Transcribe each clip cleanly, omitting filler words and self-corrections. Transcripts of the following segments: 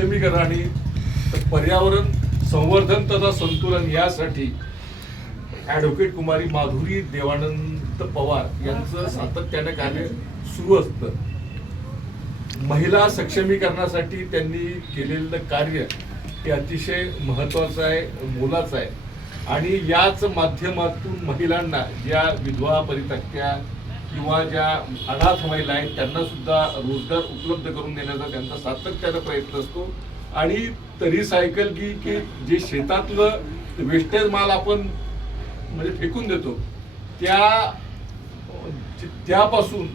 सक्षमीकरण आणि पर्यावरण संवर्धन तथा संतुलन यासाठी ॲडव्होकेट कुमारी माधुरी देवानंद पवार यांचं सातत्याने कार्य सुरू असतं. महिला सक्षमीकरणासाठी त्यांनी केलेलं कार्य हे अतिशय महत्त्वाचं आहे, मोलाचं आहे. आणि याच माध्यमातून महिलांना, ज्या विधवा परित्यक्त्या किंवा ज्या अनाथ महिला आहेत त्यांना सुद्धा रोजगार उपलब्ध करून देण्याचा त्यांचा सातत्याने प्रयत्न असतो. आणि रिसायकल की जे शेतातलं वेस्टेज माल आपण म्हणजे फेकून देतो त्यापासून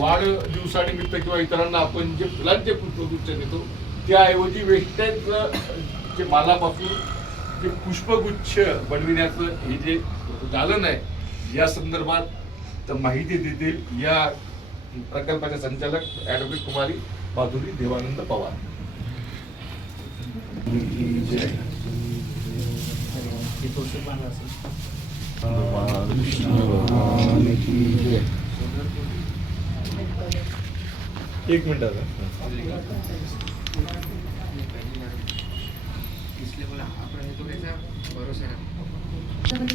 वाढदिवसानिमित्त किंवा इतरांना आपण जे फुलांचे पुष्पगुच्छ देतो त्याऐवजी वेस्टेज जे मालापासून जे पुष्पगुच्छ बनविण्याचं हे जे दालन आहे या संदर्भात माहिती देतील या प्रकल्पाचे संचालक ॲडव्होकेट कुमारी माधुरी देवानंद पवार. एक मिनिट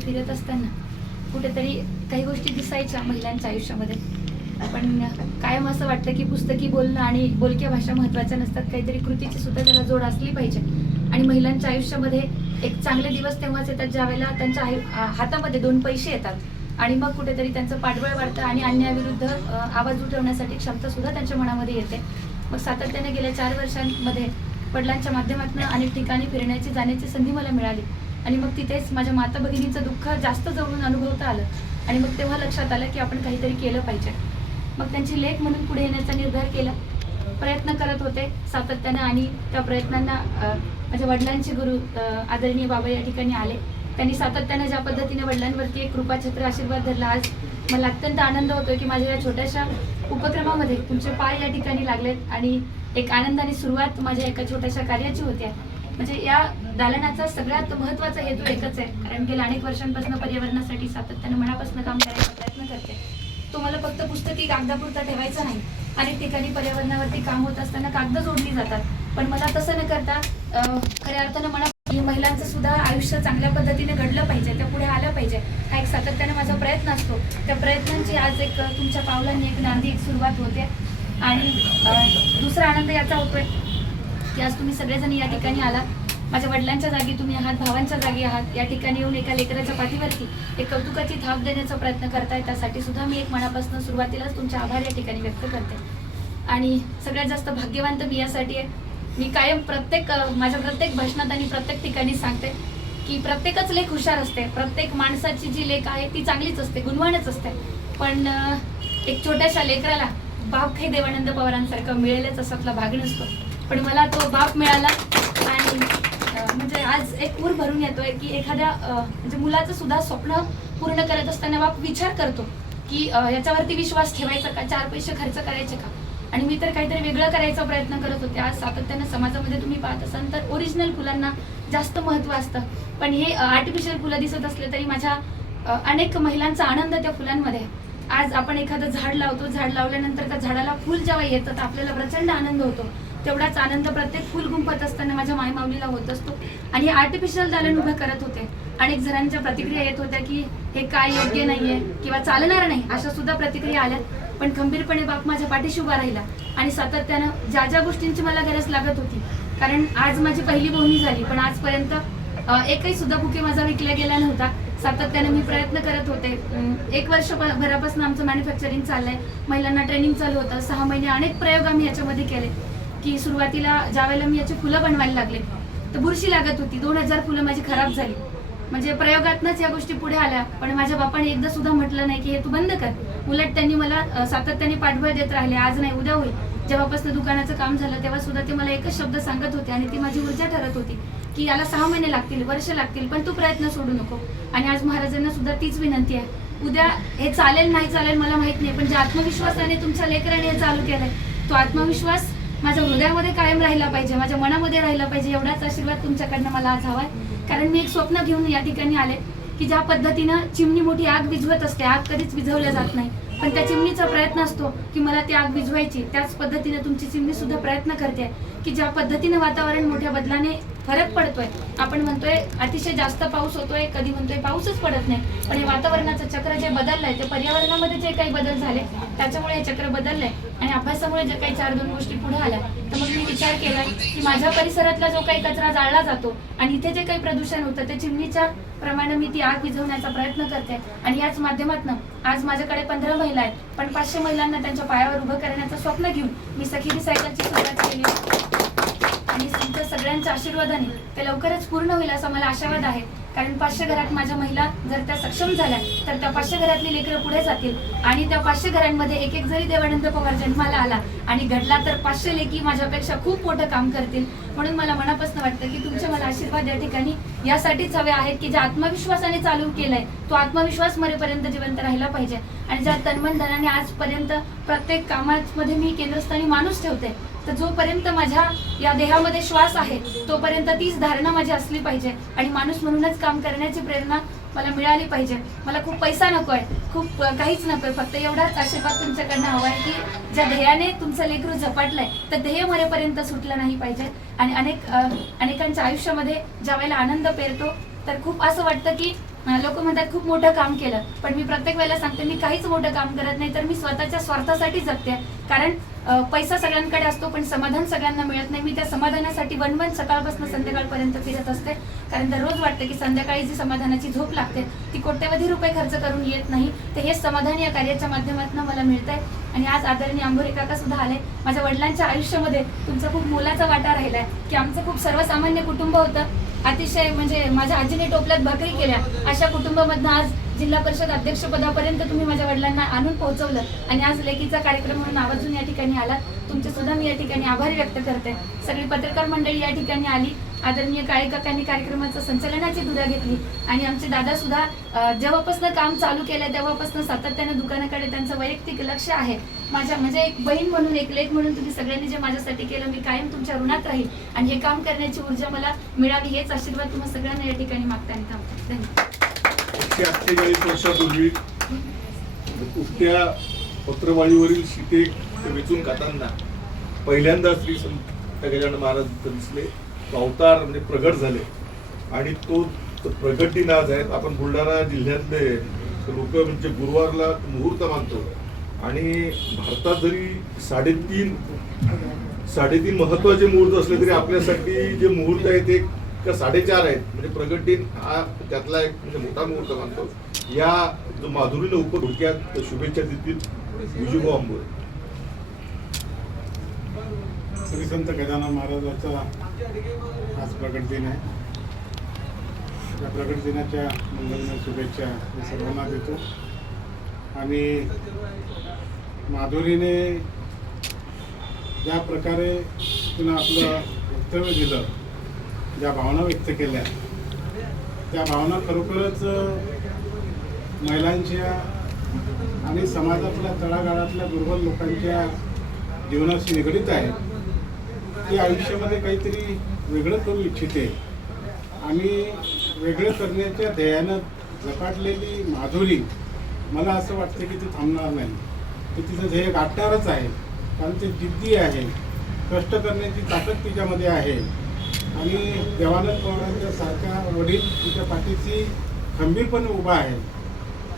फिरत असताना कुठेतरी काही गोष्टी दिसायच्या महिलांच्या आयुष्यामध्ये, पण कायम असं वाटतं की पुस्तकी बोलणं आणि बोलक्या भाषा महत्त्वाच्या नसतात, काहीतरी कृतीची सुद्धा त्याला जोड असली पाहिजे. आणि महिलांच्या आयुष्यामध्ये एक चांगले दिवस तेव्हाच येतात ज्यावेळेला त्यांच्या हातामध्ये 2 पैसे येतात आणि मग कुठेतरी त्यांचं पाठबळ वाढतं आणि अन्यायाविरुद्ध आवाज उठवण्यासाठी क्षमता सुद्धा त्यांच्या मनामध्ये येते. मग सातत्याने गेल्या 4 वर्षांमध्ये वडिलांच्या माध्यमातून अनेक ठिकाणी फिरण्याची जाण्याची संधी मला मिळाली आणि मग तिथेच माझ्या माता भगिनीचं दुःख जास्त जवळून अनुभवता आलं आणि मग तेव्हा लक्षात आलं की आपण काहीतरी केलं पाहिजे. मग त्यांची लेख म्हणून पुढे येण्याचा निर्धार केला. प्रयत्न करत होते सातत्याने आणि त्या प्रयत्नांना माझ्या वडिलांचे गुरु आदरणीय बाबा या ठिकाणी आले. त्यांनी सातत्याने ज्या पद्धतीने वडिलांवरती एक कृपाछत्र आशीर्वाद धरला, आज मला अत्यंत आनंद होतोय की माझ्या या छोट्याशा उपक्रमामध्ये तुमचे पाय या ठिकाणी लागलेत आणि एक आनंदाने सुरुवात माझ्या एका छोट्याशा कार्याची होती आहे. म्हणजे या दालनाचा सगळ्यात महत्त्वाचा हेतू एकच आहे, कारण गेल्या अनेक वर्षांपासून पर्यावरणासाठी सातत्याने मनापासून काम करायचा प्रयत्न करते. तो मला फक्त पुस्तकी कागदापुरता ठेवायचा नाही. अनेक ठिकाणी पर्यावरणावरती काम होत असताना कागद जोडली जातात, पण मला तसं न करता खऱ्या अर्थानं मला महिलांचं सुद्धा आयुष्य चांगल्या पद्धतीने घडलं पाहिजे, त्या पुढे आलं पाहिजे, हा एक सातत्याने माझा प्रयत्न असतो. त्या प्रयत्नांची आज एक तुमच्या पावलांनी एक नांदी एक सुरुवात होते. आणि दुसरा आनंद याचा होतोय की आज तुम्ही सगळेजण या ठिकाणी आलात. माझ्या वडिलांच्या जागी तुम्ही आहात, भावांच्या जागी आहात. या ठिकाणी येऊन एका लेकराच्या पाठीवरती एक कौतुकाची थाप देण्याचा प्रयत्न करताय, त्यासाठी सुद्धा मी एक मनापासून सुरुवातीलाच तुमचे आभार या ठिकाणी व्यक्त करते. आणि सगळ्यात जास्त भाग्यवान तर मी यासाठी आहे, मी कायम माझ्या प्रत्येक भाषणात आणि प्रत्येक ठिकाणी सांगते की प्रत्येकच लेख हुशार असते, प्रत्येक माणसाची जी लेख आहे ती चांगलीच असते, गुणवानच असते, पण एक छोट्याशा लेकराला बाप हे देवानंद पवारांसारखं मिळेलच असातला भाग नसतो. पण मला तो बाप मिळाला आणि म्हणजे आज एक ऊर भरून येतोय की एखाद्या म्हणजे मुलाचं सुद्धा स्वप्न पूर्ण करत असताना बाप विचार करतो की याच्यावरती विश्वास ठेवायचा का, 4 पैसे खर्च करायचे का. आणि मी तर काहीतरी वेगळं करायचा प्रयत्न करत होते. आज सातत्यानं समाजामध्ये तुम्ही पाहत असाल तर ओरिजिनल फुलांना जास्त महत्त्व असतं, पण हे आर्टिफिशियल फुलं दिसत असले तरी माझ्या अनेक महिलांचा आनंद त्या फुलांमध्ये. आज आपण एखादं झाड लावतो, झाड लावल्यानंतर त्या झाडाला फुल जेव्हा येतं तर आपल्याला प्रचंड आनंद होतो. तेवढाच आनंद प्रत्येक फुल गुंफत असताना माझ्या मायमाऊलीला होत असतो. आणि हे आर्टिफिशियल दालन उभं करत होते. अनेक जणांच्या प्रतिक्रिया येत होत्या की हे काय योग्य नाहीये किंवा चालणार नाही, अशा सुद्धा प्रतिक्रिया आल्या. पण खंबीरपणे बाप माझ्या पाठीशी उभा राहिला आणि सातत्यानं ज्या गोष्टींची मला गरज लागत होती, कारण आज माझी पहिली बोहणी झाली पण आजपर्यंत एकही सुद्धा बुके माझा विकला गेला नव्हता. सातत्याने मी प्रयत्न करत होते. 1 वर्षभरापासून आमचं मॅन्युफॅक्चरिंग चाललंय, महिलांना ट्रेनिंग चालू होतं. 6 महिने अनेक प्रयोग आम्ही याच्यामध्ये केले की सुरुवातीला ज्या वेळेला मी याची फुलं बनवायला लागले तर बुरशी लागत होती. 2000 फुलं माझी खराब झाली. म्हणजे प्रयोगातनंच या गोष्टी पुढे आल्या. पण माझ्या बापाने एकदा सुद्धा म्हटलं नाही की हे तू बंद कर. उलट त्यांनी मला सातत्याने पाठबळ देत राहिले. आज नाही उद्या होईल. जेव्हापासून दुकानाचं काम झालं तेव्हा सुद्धा ते मला एकच शब्द सांगत होते आणि ती माझी ऊर्जा ठरत होती की याला 6 महिने लागतील, वर्ष लागतील, पण तू प्रयत्न सोडू नको. आणि आज महाराजांना सुद्धा तीच विनंती आहे. उद्या हे चालेल नाही चालेल मला माहित नाही, पण जे आत्मविश्वासाने तुमच्या लेकराने हे चालू केलंय तो आत्मविश्वास माझ्या हृदयामध्ये कायम राहिला पाहिजे, माझ्या मनामध्ये राहिला पाहिजे. एवढाच आशीर्वाद तुमच्याकडनं मला आज हवाय. कारण मी एक स्वप्न घेऊन या ठिकाणी आले की ज्या पद्धतीनं चिमणी मोठी आग विझवत असते, आग कधीच विझवल्या जात नाही, पण त्या चिमणीचा प्रयत्न असतो की मला ती आग विझवायची. त्याच पद्धतीने तुमची चिमणी सुद्धा प्रयत्न करते की ज्या पद्धतीने वातावरण मोठ्या बदलाने फरक पडतोय, आपण म्हणतोय अतिशय जास्त पाऊस होतोय, कधी म्हणतोय पाऊसच पडत नाही, पण हे वातावरणाचं चक्र जे बदललंय ते पर्यावरणामध्ये जे काही बदल झाले त्याच्यामुळे हे चक्र बदललंय आणि अभ्यासामुळे जे काही 4-2 गोष्टी पुढे आल्या. तर मग मी विचार केला की माझ्या परिसरातला जो काही कचरा जाळला जातो आणि इथे जे काही प्रदूषण होतं ते चिमणीच्या प्रमाणे मी ती आग विझवण्याचा प्रयत्न करते. आणि याच माध्यमातून आज माझ्याकडे 15 महिला आहेत, पण 500 महिलांना त्यांच्या पायावर उभं करण्याचं स्वप्न घेऊन मी सखी रिसायकलची सुरुवात केली आणि तुमच्या सगळ्यांच्या आशीर्वादाने ते लवकरच पूर्ण होईल असा मला आशावाद आहे. कारण 500 घरात माझ्या महिला जर त्या सक्षम झाल्या तर त्या 500 घरातली लेकरं पुढे जातील आणि त्या 500 घरांमध्ये एक जरी देवानंद पवार जन्माला आला आणि घडला तर 500 लेकी माझ्यापेक्षा खूप मोठं काम करतील. म्हणून मला मनापासून वाटतं की तुमचे मला आशीर्वाद या ठिकाणी यासाठीच हवे आहेत की ज्या आत्मविश्वासाने चालू केलंय तो आत्मविश्वास मरेपर्यंत जिवंत राहिला पाहिजे. आणि ज्या तन्मन धनाने आजपर्यंत प्रत्येक कामामध्ये मी केंद्रस्थानी माणूस ठेवते, तर जोपर्यंत माझ्या या देहामध्ये श्वास आहे तोपर्यंत तीच धारणा माझी असली पाहिजे आणि माणूस म्हणूनच काम करण्याची प्रेरणा मला मिळाली पाहिजे. मला खूप पैसा नकोय, खूप काहीच नकोय, फक्त एवढाच आशीर्वाद तुमच्याकडनं हवा आहे की ज्या ध्येयाने तुमचं लेकरू झपाटलंय तर ध्येय मरेपर्यंत सुटलं नाही पाहिजे. आणि अनेकांच्या आयुष्यामध्ये ज्या वेळेला आनंद पेरतो तर खूप असं वाटतं की लोक म्हणतात खूप मोठं काम केलं, पण मी प्रत्येक वेळेला सांगते मी काहीच मोठं काम करत नाही, तर मी स्वतःच्या स्वार्थासाठी जगते. कारण पैसा सगळ्यांकडे असतो पण समाधान सगळ्यांना मिळत नाही. मी त्या समाधानासाठी वनवन सकाळपासून संध्याकाळपर्यंत फिरत असते, कारण दररोज वाटतं की संध्याकाळी जी समाधानाची झोप लागते ती कोट्यवधी रुपये खर्च करून येत नाही. तर हे समाधान या कार्याच्या माध्यमातून मला मिळतंय. आणि आज आदरणीय अंबोरे काका सुद्धा आले. माझ्या वडिलांच्या आयुष्यामध्ये तुमचा खूप मोलाचा वाटा राहिलाय की आमचं खूप सर्वसामान्य कुटुंब होतं, अतिशय म्हणजे माझ्या आजीने टोपल्यात भाकरी केल्या अशा कुटुंबामधनं आज जिल्हा परिषद अध्यक्षपदापर्यंत तुम्ही माझ्या वडिलांना आणून पोहोचवलं आणि आज लेकीचा कार्यक्रम म्हणून आवर्जून या ठिकाणी आलात. तुमचे सुद्धा मी या ठिकाणी आभार व्यक्त करते. सगळी पत्रकार मंडळी या ठिकाणी आली. आदरणीय काळे काकांनी कार्यक्रमाचं संचालनाची धुरा घेतली आणि आमचे दादा सुद्धा जेव्हापासून काम चालू केलंय तेव्हापासून सातत्याने दुकानाकडे त्यांचं वैयक्तिक लक्ष आहे. माझ्या म्हणजे एक बहीण म्हणून एक लेक म्हणून तुम्ही सगळ्यांनी जे माझ्यासाठी केलं मी कायम तुमच्या ऋणात राहील आणि हे काम करण्याची ऊर्जा मला मिळावी हेच आशीर्वाद तुम्हाला सगळ्यांना या ठिकाणी मागताना थांबते. धन्यवाद. 148 वर्षापूर्वी उठत्या पत्रवाळीवरील शिते वेचून खाताना पहिल्यांदा श्री संत गजानन महाराज दिसले, अवतार म्हणजे प्रगट झाले आणि तो प्रगट दिन आज आहे. आपण बुलढाणा जिल्ह्यातले लोक म्हणजे गुरुवारला मुहूर्त मानतो आणि भारतात जरी 3.5 महत्वाचे मुहूर्त असले तरी आपल्यासाठी जे मुहूर्त आहेत ते 4.5 आहेत. म्हणजे प्रगट दिन हा त्यातला एक म्हणजे मोठा मुहूर्त मानतो. या जो माधुरीने उपडोक्यात शुभेच्छा देतील विजूभाऊ अंबोरे. श्री संत गजानन महाराजांचा आज प्रगट दिन आहे. या प्रगट दिनाच्या मंगलमय शुभेच्छा मी सर्वांना देतो. आणि माधुरीने ज्या प्रकारे तिनं आपलं वक्तव्य दिलं, ज्या भावना व्यक्त केल्या त्या भावना खरोखरच महिलांच्या आणि समाजातल्या तळागाळातल्या दुर्बल लोकांच्या जीवनाशी निगडीत आहे. ती आयुष्यामध्ये काहीतरी वेगळं करू इच्छिते आणि वेगळं करण्याच्या ध्येयानं झपाटलेली माधुरी मला असं वाटतं की ती थांबणार नाही. ती तिचं ध्येय गाठणारच आहे, कारण ती जिद्दी आहे, कष्ट करण्याची ताकद तिच्यामध्ये आहे. आणि देवानंद पवारांच्या सारखा वडील तिच्या पाठीशी खंबीरपणे उभा आहे.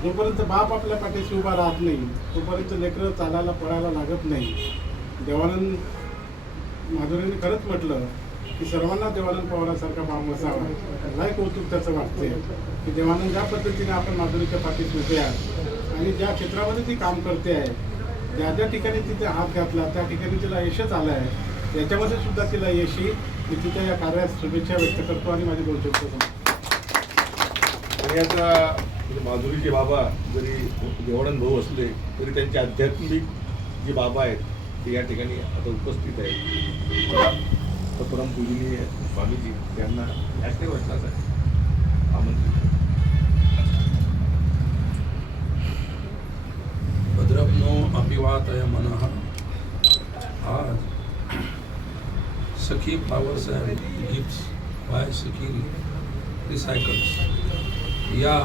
जोपर्यंत बाप आपल्या पाठीशी उभा राहत नाही तोपर्यंत लेकरं चालायला पळायला लागत नाही. देवानंद माधुरीने खरंच म्हटलं की सर्वांना देवानंद पवारांसारखा बाप असावा. मलाही कौतुक त्याचं वाटते की देवानंद ज्या पद्धतीने आपण माधुरीच्या पाठीशी उभे आहात आणि ज्या क्षेत्रामध्ये ती काम करते आहे, ज्या ज्या ठिकाणी तिथे हात घातला त्या ठिकाणी तिला यशच आलं आहे. याच्यामध्ये सुद्धा तिला यश येईल. मी तिच्या या कार्यास शुभेच्छा व्यक्त करतो आणि माझी 2 शब्द सांगतो. आणि आता माधुरीचे बाबा जरी देवानंद भाऊ असले तरी त्यांचे आध्यात्मिक जे बाबा आहेत ते या ठिकाणी आता उपस्थित आहेत. परमपूजनीय स्वामीजी त्यांना याचे वाटलाच आहे आमंत्रित. भद्रप्नो अभिवातय मनः. आज सखी फ्लावर्स अँड गिफ्ट्स बाय सखी रिसायकल्स या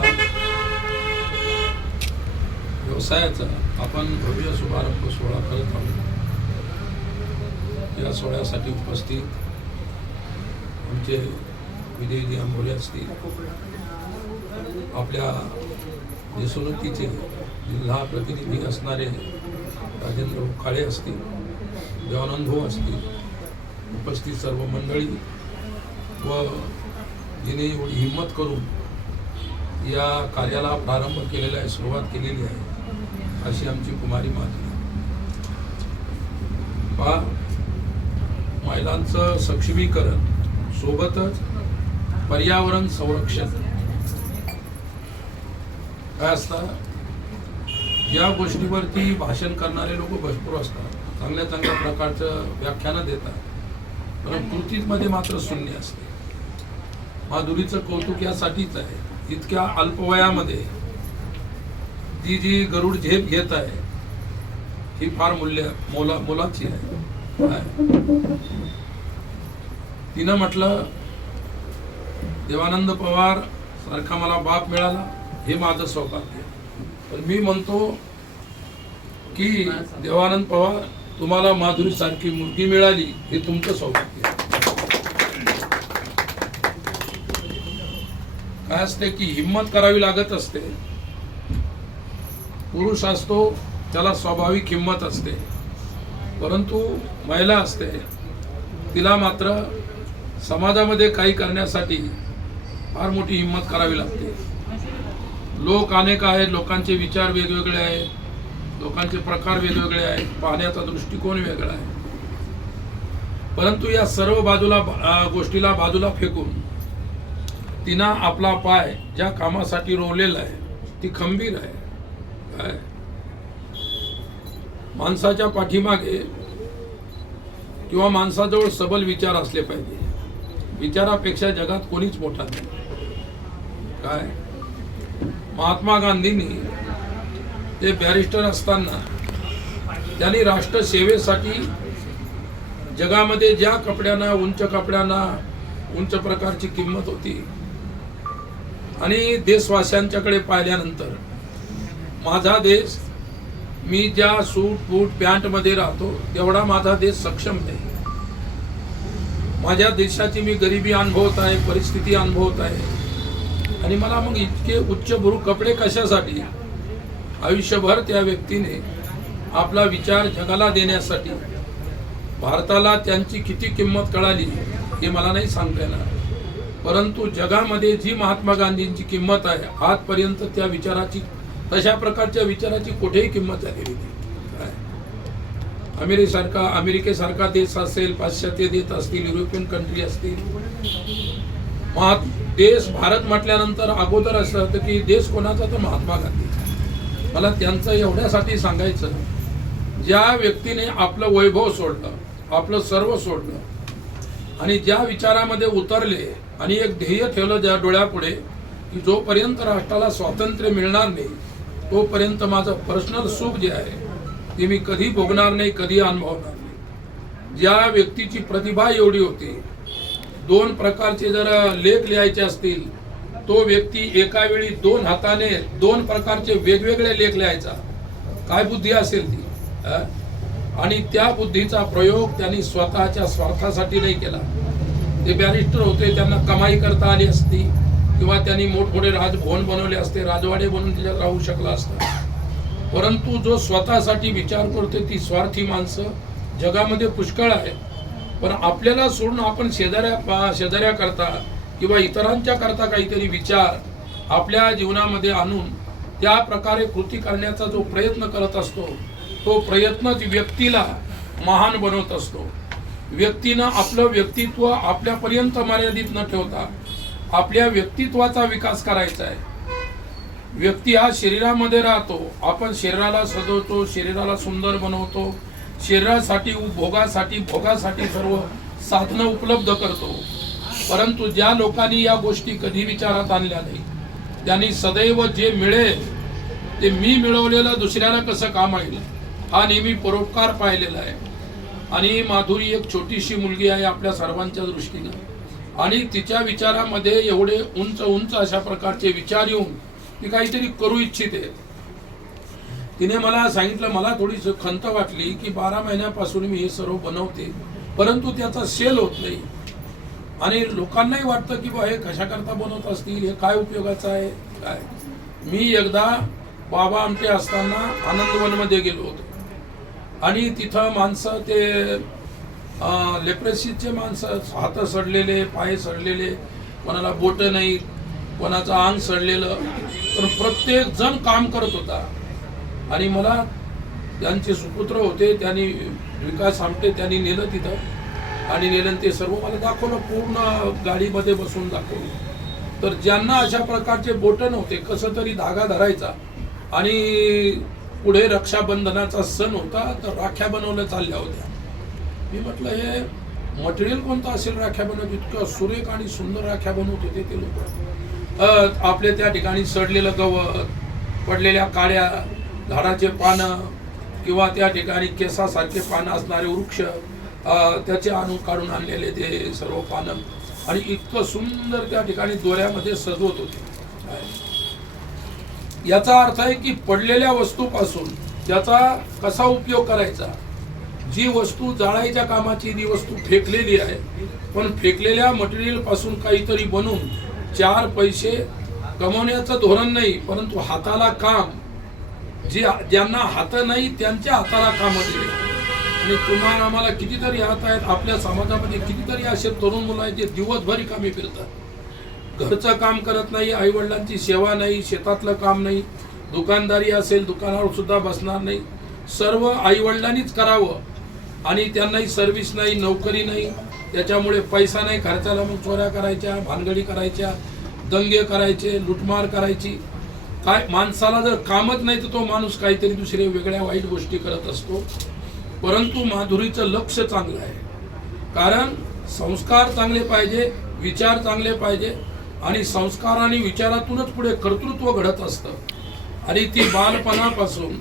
व्यवसायाचा आपण भव्य शुभारंभ सोहळा करत आहोत. या सोहळ्यासाठी उपस्थित आमचे विजयजी आंबोले असतील, आपल्या देशोन्नतीचे जिल्हा प्रतिनिधी असणारे राजेंद्र उखाळे असतील, देवानंद भाऊ असतील, उपस्थित सर्व मंडळी व जिने एवढी हिंमत करून या कार्याला प्रारंभ केलेला आहे, सुरुवात केलेली आहे, अशी आमची कुमारी माधुरी. पहा, महिलांचं सक्षमीकरण सोबतच पर्यावरण संरक्षण काय असतं. या गोष्टीवरती भाषण करणारे लोक भरपूर असतात, चांगल्या चांगल्या प्रकारचं व्याख्यानं देतात, पण कृतीमध्ये मात्र शून्य असते. माधुरीचं कौतुक यासाठीच आहे, इतक्या अल्पवयामध्ये ती जी गरुड झेप घेत आहे ही फार मोलाची आहे. तिनं म्हटलं, देवानंद पवार सारखा मला बाप मिळाला हे माझं सौभाग्य. पण मी म्हणतो की देवानंद पवार, तुम्हाला माधुरी सारखी मुलगी मिळाली हे तुमचं सौभाग्य. काय असते की हिम्मत करावी लागत असते. पुरुष असतो त्याला स्वाभाविक हिंमत असते, परंतु महिला असते तिला मात्र समाजामध्ये काही करण्यासाठी फार मोठी हिंमत करावी लागते. लोक अनेक आहेत, लोकांचे विचार वेगवेगळे आहेत, लोकांचे प्रकार वेगवेगळे आहेत, पाहण्याचा दृष्टिकोन वेगळा आहे. परंतु या सर्व गोष्टीला बाजूला फेकून तिनं आपला पाय ज्या कामासाठी रोवलेला आहे ती खंबीर आहे. काय माणसाच्या पाठीमागे किंवा माणसाजवळ सबल विचार असले पाहिजे. विचारापेक्षा जगात कोणीच मोठा नाही. काय महात्मा गांधींनी ते बॅरिस्टर असताना त्यांनी राष्ट्र सेवेसाठी जगामध्ये ज्या कपड्यांना उंच प्रकारची किंमत होती आणि देशवासियांच्याकडे पाहिल्यानंतर माझा देश, मी ज्या सूट बूट पॅन्ट मध्ये राहतो तेवढा माझा देश सक्षम नाही. माझ्या देशाची मी गरिबी अनुभवत आहे, परिस्थिती अनुभवत आहे, आणि मला मग इतके उच्चभ्रू कपडे कशासाठी. आयुष्यभर त्या व्यक्तीने आपला विचार जगाला देण्यासाठी भारताला त्यांची किती किंमत कळाली हे मला नाही सांगता येणार. परंतु जगामध्ये जी महात्मा गांधींची किंमत आहे आजपर्यंत त्या विचाराची, तशा प्रकारच्या विचाराची कुठेही किंमत झालेली नाही. अमेरिकेसारखा देश असेल, पाश्चात्य देश असतील, युरोपियन कंट्री असतील, देश भारत म्हटल्यानंतर अगोदर असं होतं की देश कोणाचा, तर महात्मा गांधी. मला त्यांचं एवढ्यासाठी सांगायचं, ज्या व्यक्तीने आपलं वैभव सोडलं, आपलं सर्व सोडलं आणि ज्या विचारामध्ये उतरले आणि एक ध्येय ठेवलं ज्या डोळ्यापुढे की जोपर्यंत राष्ट्राला स्वातंत्र्य मिळणार नाही तोपर्यंत माझं पर्सनल सुख जे आहे ते मी कधी भोगणार नाही, कधी अनुभवणार नाही. ज्या व्यक्तीची प्रतिभा एवढी होती, 2 प्रकारचे जर लेख लिहायचे असतील, तो व्यक्ती एका वेळी 2 हाताने 2 प्रकारचे वेगवेगळे लेख लिहायचा. काय बुद्धी असेल ती. आणि त्या बुद्धीचा प्रयोग त्यांनी स्वतःच्या स्वार्थासाठी नाही केला. ते बॅरिस्टर होते, त्यांना कमाई करता आली असती किंवा त्यांनी मोठमोठे राजभवन बनवले असते, राजवाडे बनवून त्याच्यात राहू शकला असता. परंतु जो स्वतःसाठी विचार करते ती स्वार्थी माणसं जगामध्ये पुष्कळ आहे. पण आपल्याला सोडून आपण शेजाऱ्या करता किंवा इतरांच्या करता काहीतरी विचार आपल्या जीवनामध्ये आणून त्या प्रकारे कृती करण्याचा जो प्रयत्न करत असतो, तो प्रयत्नच व्यक्तीला महान बनवत असतो. व्यक्तीनं आपलं व्यक्तित्व आपल्यापर्यंत मर्यादित न ठेवता आपल्या व्यक्तित्वाचा विकास करायचा आहे. व्यक्ती हा शरीरामध्ये राहतो, आपण शरीराला सजवतो, शरीराला सुंदर बनवतो, शरीरासाठी भोगासाठी सर्व साधनं उपलब्ध करतो. परंतु ज्या लोकांनी या गोष्टी कधी विचारात आणल्या नाही त्यांनी सदैव जे मिळेल ते मी मिळवलेलं दुसऱ्याला कसं काम येईल हा नेहमी परोपकार पाहिलेला आहे. आणि माधुरी एक छोटीशी मुलगी आहे आपल्या सर्वांच्या दृष्टीनं, आणि तिच्या विचारामध्ये एवढे उंच अशा प्रकारचे विचार येऊन ती काहीतरी करू इच्छिते. तिने मला सांगितलं, मला थोडीशी खंत वाटली की 12 महिन्यापासून मी हे सर्व बनवते, परंतु त्याचा सेल होत नाही आणि लोकांनाही वाटतं की बा हे कशाकरता बनवत असतील, हे काय उपयोगाचं आहे काय. मी एकदा बाबा आमटे असताना आनंदवनमध्ये गेलो होतो आणि तिथं माणसं ते लेप्रेसीचे माणसं, हात सडलेले, पाय सडलेले, कोणाला बोटं नाही, कोणाचं अंग सडलेलं, तर प्रत्येक जण काम करत होता. आणि मला त्यांचे सुपुत्र होते, त्यांनी विकास आमटे त्यांनी नेलं तिथं आणि नेलं ते सर्व मला दाखवलं, पूर्ण गाडीमध्ये बसून दाखवलं. तर ज्यांना अशा प्रकारचे बोटं नव्हते, कसं तरी धागा धरायचा आणि पुढे रक्षाबंधनाचा सण होता, तर राख्या बनवल्या चालल्या होत्या. मी म्हटलं हे मटेरियल कोणतं असेल राख्या बनवत, इतकं सुरेख आणि सुंदर राख्या बनवत होते ते लोक. आपले त्या ठिकाणी सडलेलं गवत, पडलेल्या काड्या, झाडाचे पानं किंवा त्या ठिकाणी केसासारखे पानं असणारे वृक्ष, त्याचे आणून काढून आणलेले ते सर्व पानं आणि इतकं सुंदर त्या ठिकाणी दोऱ्यामध्ये सजवत होते. याचा अर्थ आहे की पडलेल्या वस्तूपासून त्याचा कसा उपयोग करायचा. जी वस्तू जाळायच्या कामाची, ती वस्तू फेकलेली आहे, पण फेकलेल्या मटेरियल पासून काहीतरी बनवून 4 पैसे कमवण्याचं धोरण नाही, परंतु हाताला काम, ज्यांना हात नाही त्यांच्या हाताला कामं दिले. आणि तुम्हाला आम्हाला कितीतरी हात आहेत, आपल्या समाजामध्ये कितीतरी असे तरुण मुलं आहेत जे दिवसभर कामी फिरतात, घरचं काम करत नाही, आई वडिलांची सेवा नाही, शेतातलं काम नाही, दुकानदारी असेल दुकानावर सुद्धा बसणार नाही, सर्व आई वडिलांनीच करावं आणि त्यांनाही सर्व्हिस नाही, नोकरी नाही, त्याच्यामुळे पैसा नाही खर्चाला, मग चोऱ्या करायच्या, भानगडी करायच्या, दंगे करायचे, लुटमार करायची. काय माणसाला जर कामच नाही तर तो माणूस काहीतरी दुसरे वेगळ्या वाईट गोष्टी करत असतो. परंतु माधुरीचं लक्ष चांगलं आहे, कारण संस्कार चांगले पाहिजे, विचार चांगले पाहिजे आणि संस्कार आणि विचारातूनच पुढे कर्तृत्व घडत असतं. आणि ती बालपणापासून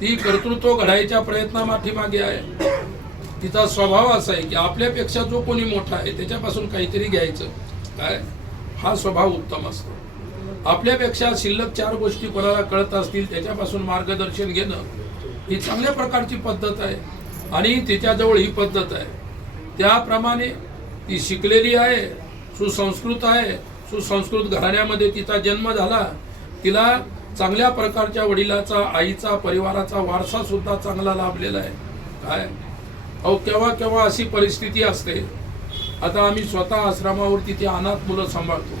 ती कर्तृत्व घडायच्या प्रयत्नामागे आहे. तिचा स्वभाव असा आहे की आपल्यापेक्षा जो कोणी मोठा आहे त्याच्यापासून काहीतरी घ्यायचं, काय हा स्वभाव उत्तम असतो. आपल्यापेक्षा शिल्लक 4 गोष्टी कोणाला कळत असतील त्याच्यापासून मार्गदर्शन घेणं ही चांगल्या प्रकारची पद्धत आहे आणि तिच्याजवळ ही पद्धत आहे. त्याप्रमाणे ती शिकलेली आहे, सुसंस्कृत आहे, सुसंस्कृत घराण्यामध्ये तिचा जन्म झाला, तिला चांगल्या प्रकारच्या वडिलाचा, आईचा, परिवाराचा वारसा सुद्धा चांगला लाभलेला आहे. काय अहो केव्हा केव्हा अशी परिस्थिती असते. आता आम्ही स्वतः आश्रमावरती ती अनाथ मुलं सांभाळतो,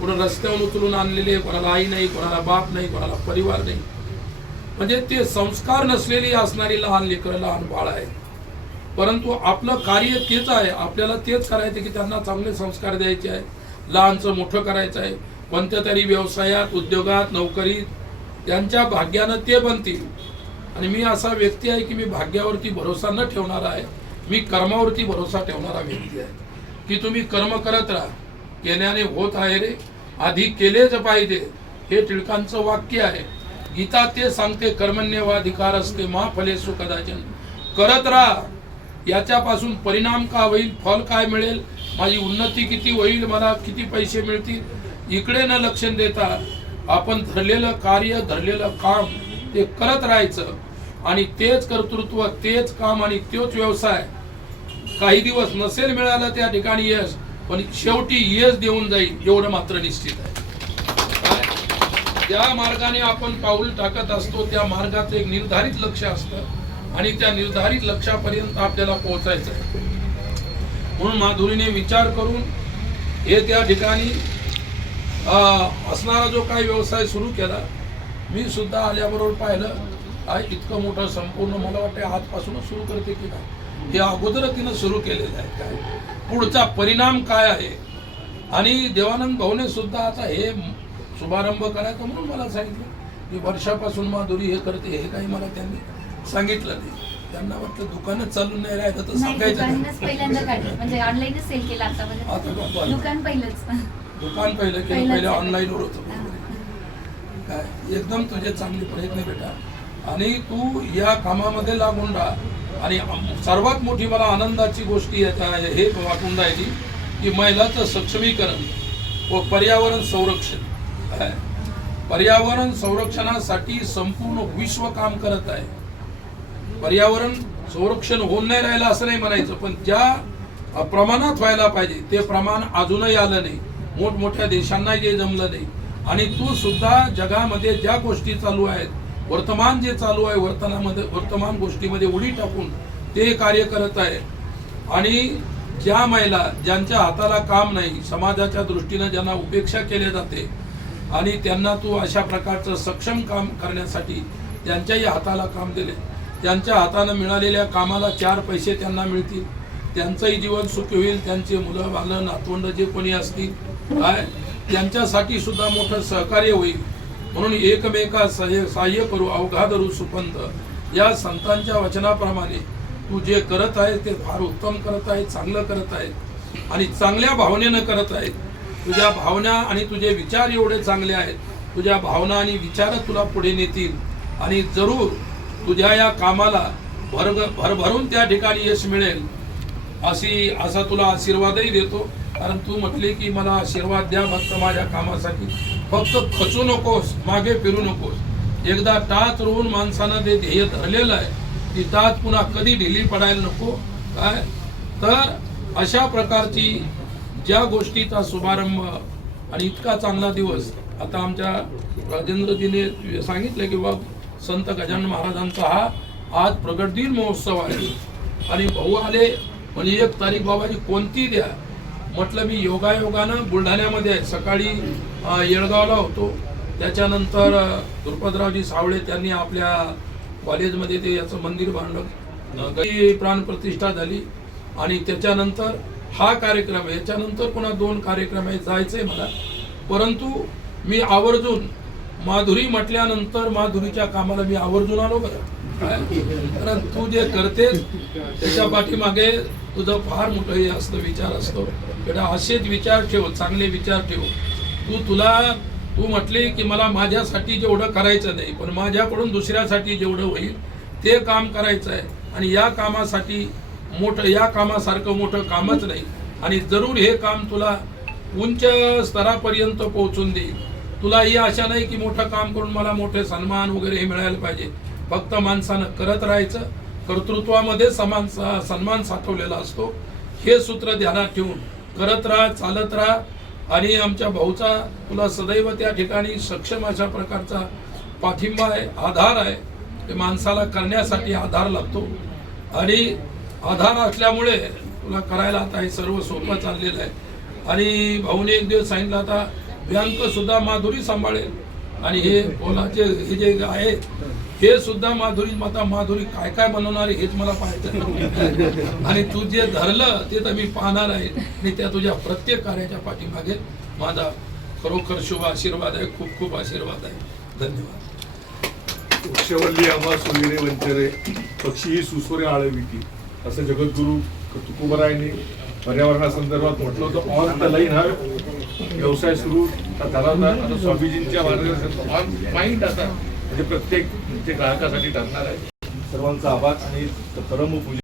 कुठं रस्त्यावरून उचलून आणलेले, कोणाला आई नाही, कोणाला बाप नाही, कोणाला परिवार नाही, म्हणजे ते संस्कार नसलेली असणारी लहान लेकरं, लहान बाळ आहे. परंतु आपलं कार्य तेच आहे, आपल्याला तेच करायचं की त्यांना चांगले संस्कार द्यायचे आहे, लहानचं मोठं करायचं आहे. कोणत्या तरी व्यवसायात, उद्योगात, नोकरीत त्यांच्या भाग्यानं ते बनतील. आणि मी असा व्यक्ती आहे की मी भाग्यावरती भरोसा न ठेवणारा आहे, मी कर्मावरती भरोसा ठेवणारा व्यक्ती आहे. की तुम्ही कर्म करत राहा, केल्याने होत आहे रे, आधी केलेच पाहिजे, हे टिळकांचं वाक्य आहे. गीता ते सांगते, कर्मण्येवाधिकार असते मा फलेषु कदाचन. करत राहा, याच्यापासून परिणाम का होईल, फल काय मिळेल, माझी उन्नती किती होईल, मला किती पैसे मिळतील, इकडे न लक्ष देता आपण धरलेलं कार्य, धरलेलं काम ते करत राहायचं. आणि तेच कर्तृत्व, तेच काम आणि तोच व्यवसाय काही दिवस नसेल मिळालं त्या ठिकाणी यश, पण शेवटी यश देऊन जाईल एवढं मात्र निश्चित आहे. ज्या मार्गाने आपण पाऊल टाकत असतो त्या मार्गाचं एक निर्धारित लक्ष असतं आणि त्या निर्धारित लक्ष्यापर्यंत आपल्याला पोहोचायचं आहे. म्हणून माधुरीने विचार करून हे त्या ठिकाणी असणारा जो काही व्यवसाय सुरू केला, मी सुद्धा आल्याबरोबर पाहिलं, काय इतकं मोठं संपूर्ण, मला वाटतं आजपासूनच सुरू करते की काय, हे अगोदर तिनं सुरू केलेलं आहे. काय पुढचा परिणाम काय आहे. आणि देवानंद भाऊने सुद्धा आता हे शुभारंभ करायचा म्हणून मला सांगितलं की वर्षापासून माधुरी हे करते, हे काही मला त्यांनी सांगितलं नाही. त्यांना वाटलं दुकानच चालून नाही राहिलं तर सांगायचं दुकानच पहिल्यांदा काढलं, म्हणजे ऑनलाईनच सेल केला आता. दुकान पहिलंच, दुकान पहिलं केलं, पहिले ऑनलाईनवर होतं. काय एकदम तुझे चांगले प्रयत्न बेटा, आणि तू या कामामध्ये लागून राहा. आणि सर्वात मोठी मला आनंदाची गोष्ट हे वाटून राहिली की महिलाचं सक्षमीकरण व पर्यावरण संरक्षण. पर्यावरण संरक्षणासाठी संपूर्ण विश्व काम करत आहे. पर्यावरण संरक्षण होऊन नाही राहिलं असं नाही म्हणायचं, पण ज्या प्रमाणात व्हायला पाहिजे ते प्रमाण अजूनही आलं नाही. मोठमोठ्या देशांना जे जमलं नाही. आणि तू सुद्धा जगामध्ये ज्या गोष्टी चालू आहेत, वर्तमान जे चालू आहे, वर्तमान गोष्टीमध्ये उडी टाकून ते कार्य करत आहे. आणि ज्या महिला ज्यांच्या हाताला काम नाही, समाजाच्या दृष्टीनं ज्यांना उपेक्षा केली जाते, आणि त्यांना तू अशा प्रकारचं सक्षम काम करण्यासाठी त्यांच्याही हाताला काम दिले. त्यांच्या हातानं मिळालेल्या कामाला 4 पैसे त्यांना मिळतील, त्यांचंही जीवन सुखी होईल. त्यांचे मुलं बालं नातवंड जे कोणी असतील काय त्यांच्यासाठी सुद्धा मोठं सहकार्य होईल. म्हणून एकमेका सहाय्य करू अवघा धरू सुपंथ, या संतांच्या वचनाप्रमाणे तू जे करत आहे ते फार उत्तम करत आहे, चांगलं करत आहे आणि चांगल्या भावनेनं करत आहे. तुझ्या भावना आणि तुझे विचार एवढे चांगले आहेत, तुझ्या भावना आणि विचार तुला पुढे नेतील आणि जरूर तुझ्या या कामाला भरभरून त्या ठिकाणी यश मिळेल असा तुला आशीर्वादही देतो. कारण तू म्हटले की मला आशीर्वाद द्या फक्त माझ्या कामासाठी, फक्त खचू नकोस, मागे फिरू नकोस. एकदा टाच रोवून माणसानं ते ध्येय धरलेलं आहे, ती टाच पुन्हा कधी ढिली पडायला नको. काय तर अशा प्रकारची ज्या गोष्टीचा शुभारंभ आणि इतका चांगला दिवस आता आमच्या राजेंद्रजीने सांगितलं की बाबा संत गजानन महाराजांचा हा आज प्रगट दिन महोत्सव आहे. आणि भाऊ आले म्हणजे 1 तारीख बाबाजी कोणती द्या. म्हटलं मी योगायोगानं बुलढाण्यामध्ये आहे. सकाळी येळगावला होतो, त्याच्यानंतर द्रुपदरावजी सावळे त्यांनी आपल्या कॉलेजमध्ये ते याचं मंदिर बांधलं, प्राणप्रतिष्ठा झाली. आणि त्याच्यानंतर हा कार्यक्रम, याच्यानंतर पुन्हा 2 कार्यक्रम आहे, जायचंय मला. परंतु मी आवर्जून माधुरी म्हटल्यानंतर माधुरीच्या कामाला मी आवर्जून आलो बरं. कारण तू जे करतेस त्याच्या पाठीमागे तुझं फार मोठं हे असतं, विचार असतो. बेटा असेच विचार ठेव, चांगले विचार ठेव. तू म्हटले की मला माझ्यासाठी जेवढं करायचं नाही, पण माझ्याकडून दुसऱ्यासाठी जेवढं होईल ते काम करायचं आहे. आणि या कामासाठी या कामासारखं मोठं कामच नाही. आणि जरूर हे काम तुला उंच स्तरापर्यंत पोहोचून देईल. तुला ही आशा नाही की मोठं काम करून मला मोठे सन्मान वगैरे हे मिळायला पाहिजे. फक्त माणसानं करत राहायचं. कर्तृत्वामध्ये सन्मान साठवलेला असतो. हे सूत्र ध्यानात ठेवून करत राहा, चालत राहा. आणि आमच्या भाऊचा तुला सदैव त्या ठिकाणी सक्षम अशा प्रकारचा पाठिंबा आहे, आधार आहे. ते माणसाला करण्यासाठी आधार लागतो आणि आधार असल्यामुळे तुला करायला आता हे सर्व सोपं चाललेलं आहे. आणि भाऊने एक दिवस सांगितलं आता बँक सुद्धा माधुरी सांभाळेल आणि हे बोलाचे हे जे आहे हे सुद्धा माधुरी काय काय बनवणार हेच मला पाहायचं. आणि तू जे धरलं ते तर मी पाहणार आहे. आणि त्या तुझ्या प्रत्येक कार्याच्या पाठीमागे माझा खरोखर शुभ आशीर्वाद आहे, खूप खूप आशीर्वाद आहे. धन्यवाद. वृक्षवल्ली आम्हा सोयरे वंचरे, पक्षी ही सुसोरे आळविती, असं जगद्गुरु तुकोबरायांनी पर्यावरणासंदर्भात म्हटलं होतं. ऑन द लाईन हा व्यवसाय सुरू झाला होता. आता स्वामीजींच्या मार्गदर्शनात ऑन माइंड आता म्हणजे प्रत्येक ग्राहकासाठी ठरणार आहे. सर्वांचा आभार आणि परमपूज्य